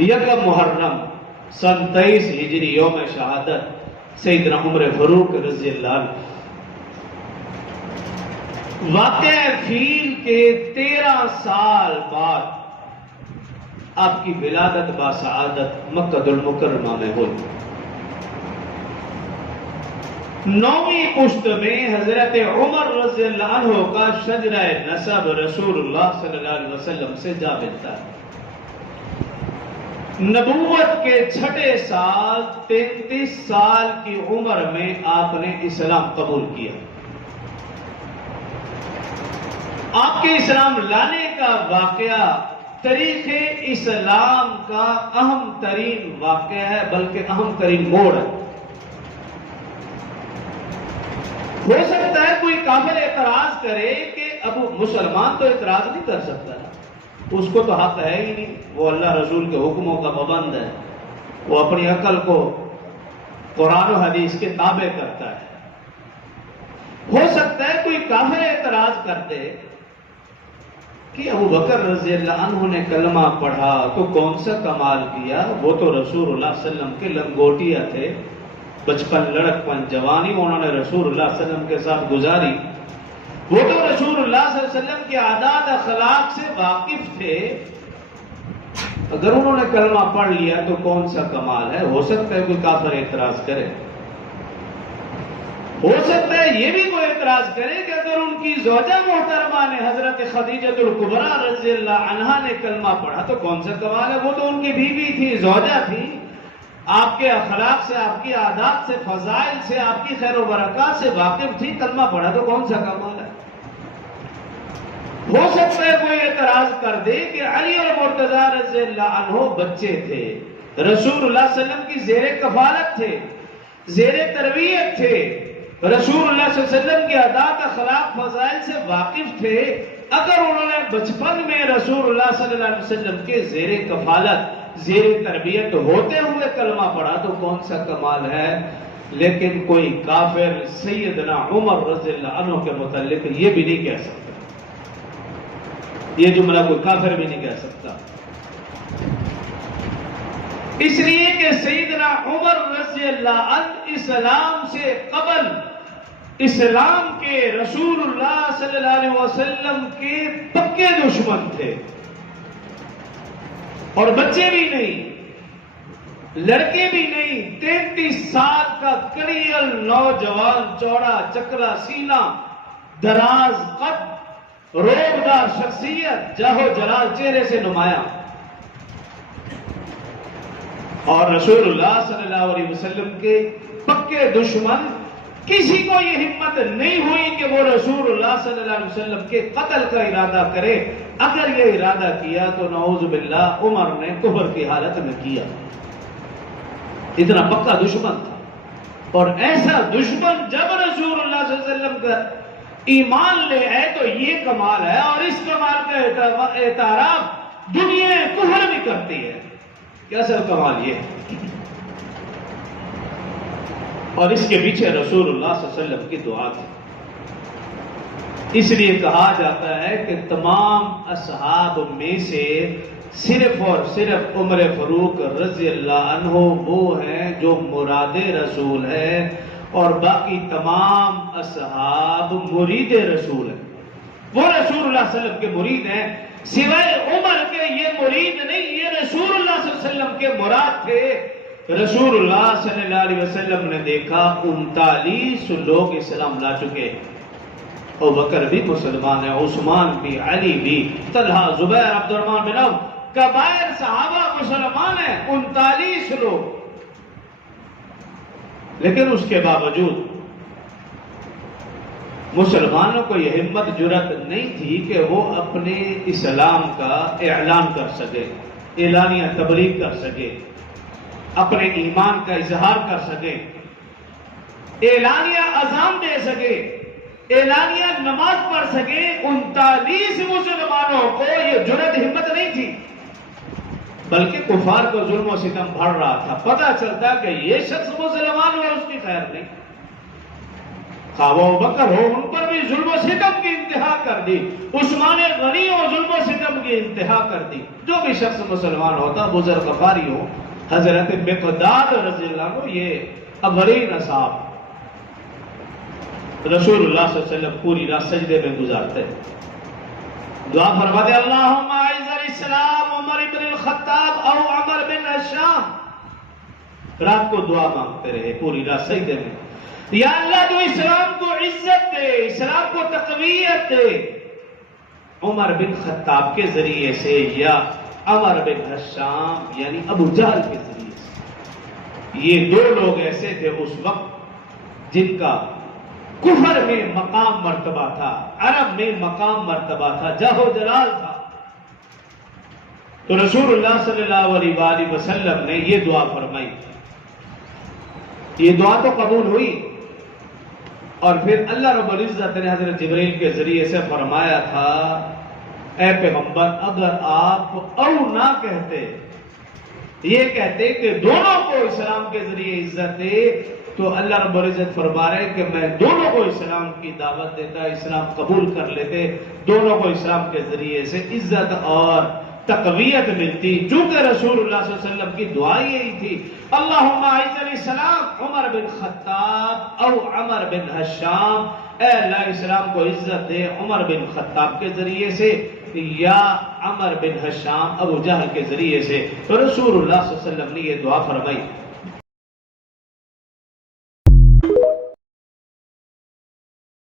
یکم محرم سن 23 ہجری یوم شہادت سیدنا عمر فاروق رضی اللہ عنہ۔ واقعہ فیل کے 13 سال بعد آپ کی ولادت باسعادت مکہ المکرمہ میں ہوئی۔ 9ویں پشت میں حضرت عمر رضی اللہ عنہ کا شجرہ نسب رسول اللہ صلی اللہ علیہ وسلم سے جا ملتا ہے۔ نبوت کے 6 سال 33 سال کی عمر میں آپ نے اسلام قبول کیا۔ آپ کے اسلام لانے کا واقعہ تاریخ اسلام کا اہم ترین واقعہ ہے، بلکہ اہم ترین موڑ ہے۔ ہو سکتا ہے کوئی کافر اعتراض کرے کہ اب مسلمان تو اعتراض نہیں کر سکتا، اس کو تو حق ہے ہی نہیں، وہ اللہ رسول کے حکموں کا پابند ہے، وہ اپنی عقل کو قرآن و حدیث کے تابع کرتا ہے۔ ہو سکتا ہے کوئی کافر اعتراض کرتے کہ ابو بکر رضی اللہ عنہ نے کلمہ پڑھا تو کون سا کمال کیا، وہ تو رسول اللہ صلی اللہ علیہ وسلم کے لنگوٹیا تھے، بچپن لڑکپن جوانی انہوں نے رسول اللہ صلی اللہ علیہ وسلم کے ساتھ گزاری، وہ تو رسول اللہ صلی اللہ علیہ وسلم کے عادات اخلاق سے واقف تھے، اگر انہوں نے کلمہ پڑھ لیا تو کون سا کمال ہے۔ ہو سکتا ہے کوئی کافر اعتراض کرے، ہو سکتا ہے یہ بھی کوئی اعتراض کرے کہ اگر ان کی زوجہ محترمہ نے حضرت خدیجہ الکبریٰ رضی اللہ عنہا نے کلمہ پڑھا تو کون سا کمال ہے، وہ تو ان کی بیوی تھی، زوجہ تھی، آپ کے اخلاق سے، آپ کی عادات سے، فضائل سے، آپ کی خیر و برکات سے واقف تھی، کلمہ پڑھا تو کون سا کمال ہے۔ ہو سکتا ہے کوئی اعتراض کر دے کہ علی اور مرتضیٰ رضی اللہ عنہ بچے تھے، رسول اللہ صلی اللہ علیہ وسلم کی زیر کفالت تھے، زیر تربیت تھے، رسول اللہ صلی اللہ علیہ وسلم کی عادات اخلاق فضائل سے واقف تھے، اگر انہوں نے بچپن میں رسول اللہ صلی اللہ علیہ وسلم کے زیر کفالت زیر تربیت ہوتے ہوئے کلمہ پڑھا تو کون سا کمال ہے۔ لیکن کوئی کافر سیدنا عمر رضی اللہ عنہ کے متعلق یہ بھی نہیں کہہ سکتا، یہ جملہ کوئی کافر بھی نہیں کہہ سکتا، اس لیے کہ سیدنا عمر رضی اللہ عنہ اسلام سے قبل اسلام کے رسول اللہ صلی اللہ علیہ وسلم کے پکے دشمن تھے، اور بچے بھی نہیں، لڑکے بھی نہیں، 33 سال کا کڑیل نوجوان، چوڑا چکرا سینہ، دراز قد، روبدار شخصیت، جاہو جلال چہرے سے نمایاں، اور رسول اللہ صلی اللہ علیہ وسلم کے پکے دشمن، کسی کو یہ ہمت نہیں ہوئی کہ وہ رسول اللہ صلی اللہ علیہ وسلم کے قتل کا ارادہ کرے، اگر یہ ارادہ کیا تو نعوذ باللہ عمر نے کفر کی حالت میں کیا، اتنا پکا دشمن تھا۔ اور ایسا دشمن جب رسول اللہ صلی اللہ علیہ وسلم کا ایمان لے آئے تو یہ کمال ہے، اور اس کمال کا اعتراف دنیا کفر بھی کرتی ہے کہ اصل کمال یہ ہے، اور اس کے پیچھے رسول اللہ صلی اللہ علیہ وسلم کی دعا تھی۔ اس لیے کہا جاتا ہے کہ تمام اصحاب میں سے صرف اور صرف عمر فاروق رضی اللہ عنہ وہ ہیں جو مراد رسول ہے، اور باقی تمام اصحاب مرید رسول ہیں، وہ رسول اللہ صلی اللہ علیہ وسلم کے مرید ہیں، سوائے عمر کے یہ مرید نہیں، یہ رسول اللہ صلی اللہ علیہ وسلم کے مراد تھے۔ رسول اللہ صلی اللہ علیہ وسلم نے دیکھا 39 لوگ اسلام لا چکے، ابو بکر بھی مسلمان ہے، عثمان بھی، علی بھی، طلحہ، زبیر، عبد الرحمن بن عوف، کبائر صحابہ مسلمان ہیں، 39 لوگ، لیکن اس کے باوجود مسلمانوں کو یہ ہمت جرأت نہیں تھی کہ وہ اپنے اسلام کا اعلان کر سکے، اعلانیہ تبلیغ کر سکے، اپنے ایمان کا اظہار کر سکے، اعلانیہ اذان دے سکے، اعلانیہ نماز پڑھ سکے۔ 39 مسلمانوں کو یہ جرأت ہمت نہیں تھی، بلکہ کفار کو ظلم و ستم بڑھ رہا تھا، پتہ چلتا کہ یہ شخص مسلمان ہوا، اس کی خیر نہیں، خواہ وہ ابوبکر ہو، ان پر بھی ظلم و ستم کی انتہا کر دی، عثمان غنی ہو، ظلم و ستم کی انتہا کر دی۔ جو بھی شخص مسلمان ہوتا، ابو ذر غفاری ہو، حضرت مقداد رضی اللہ عنہ، یہ اولین اصحاب رسول اللہ صلی اللہ علیہ وسلم پوری رات سجدے میں گزارتے دعا فرماتے اللہم اعز الاسلام عمر بن الخطاب او عمر بن ہشام، رات کو دعا مانگتے رہے پوری رات سجدے میں، یا اللہ تو اسلام کو عزت دے، اسلام کو تقویت دے، عمر بن خطاب کے ذریعے سے یا عمر بن ہشام یعنی ابو جہل کے ذریعے سے۔ یہ دو لوگ ایسے تھے اس وقت جن کا کفر میں مقام مرتبہ تھا، عرب میں مقام مرتبہ تھا، جاہ و جلال تھا۔ تو رسول اللہ صلی اللہ علیہ وآلہ وسلم نے یہ دعا فرمائی، یہ دعا تو قبول ہوئی، اور پھر اللہ رب العزت نے حضرت جبریل کے ذریعے سے فرمایا تھا اے پیغمبر اگر آپ او نہ کہتے، یہ کہتے کہ دونوں کو اسلام کے ذریعے عزت دے، تو اللہ رب العزت فرما رہے کہ میں دونوں کو اسلام کی دعوت دیتا، اسلام قبول کر لیتے، دونوں کو اسلام کے ذریعے سے عزت اور تقویت ملتی، چونکہ رسول اللہ صلی اللہ علیہ وسلم کی دعا یہی تھی اللہم اعز الاسلام عمر بن خطاب او عمر بن ہشام، اے اللہ اسلام کو عزت دے عمر بن خطاب کے ذریعے سے یا عمر بن ہشام ابو جہل کے ذریعے سے۔ تو رسول اللہ صلی اللہ علیہ وسلم نے یہ دعا فرمائی۔